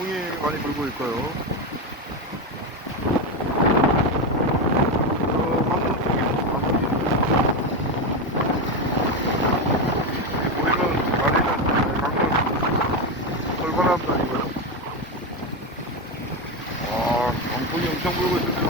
강풍이 많이 불고 있고요. 한문 쪽입니다. 한문이. 여기 보이는 다리는 강릉 설바람 다리고요. 와, 강풍이 엄청 불고 있습니다.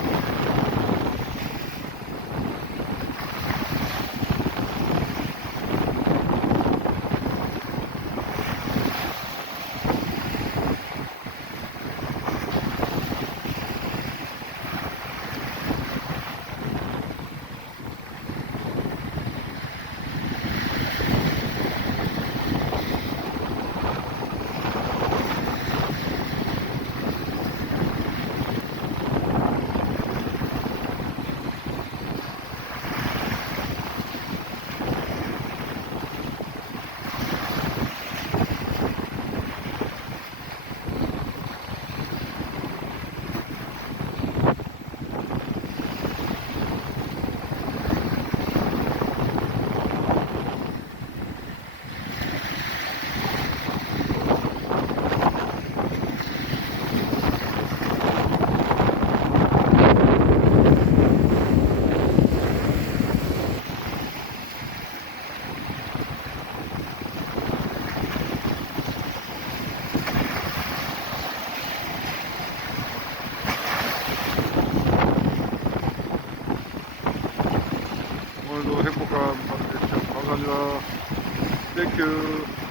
오늘도 행복한 밤 되시죠. 감사합니다. 땡큐.